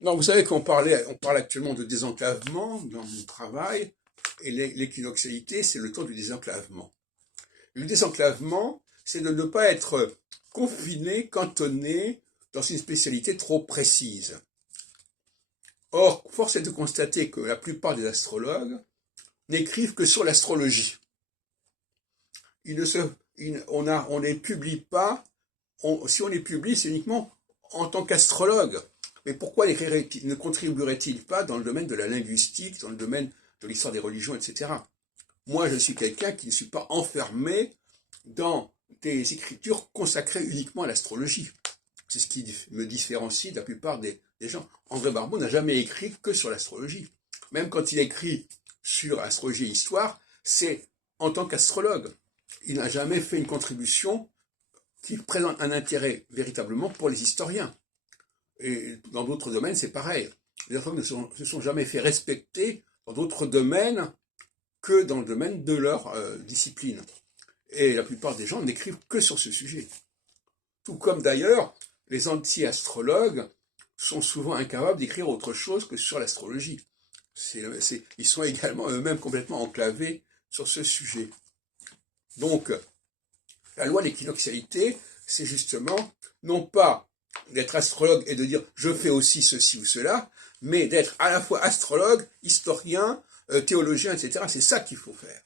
Non, vous savez on parle actuellement de désenclavement dans mon travail, et l'équinoxialité, c'est le temps du désenclavement. Le désenclavement, c'est de ne pas être confiné, cantonné dans une spécialité trop précise. Or, force est de constater que la plupart des astrologues n'écrivent que sur l'astrologie. On ne publie pas, si on les publie, c'est uniquement en tant qu'astrologue. Mais pourquoi ne contribuerait-il pas dans le domaine de la linguistique, dans le domaine de l'histoire des religions, etc. Moi, je suis quelqu'un qui ne suis pas enfermé dans des écritures consacrées uniquement à l'astrologie. C'est ce qui me différencie de la plupart des gens. André Barbeau n'a jamais écrit que sur l'astrologie. Même quand il écrit sur astrologie et histoire, c'est en tant qu'astrologue. Il n'a jamais fait une contribution qui présente un intérêt véritablement pour les historiens. Et dans d'autres domaines, c'est pareil. Les astrologues ne se sont jamais fait respecter dans d'autres domaines que dans le domaine de leur discipline. Et la plupart des gens n'écrivent que sur ce sujet. Tout comme d'ailleurs, les anti-astrologues sont souvent incapables d'écrire autre chose que sur l'astrologie. Ils sont également eux-mêmes complètement enclavés sur ce sujet. Donc, la loi de l'équinoxialité, c'est justement non pas d'être astrologue et de dire je fais aussi ceci ou cela, mais d'être à la fois astrologue, historien, théologien, etc. C'est ça qu'il faut faire.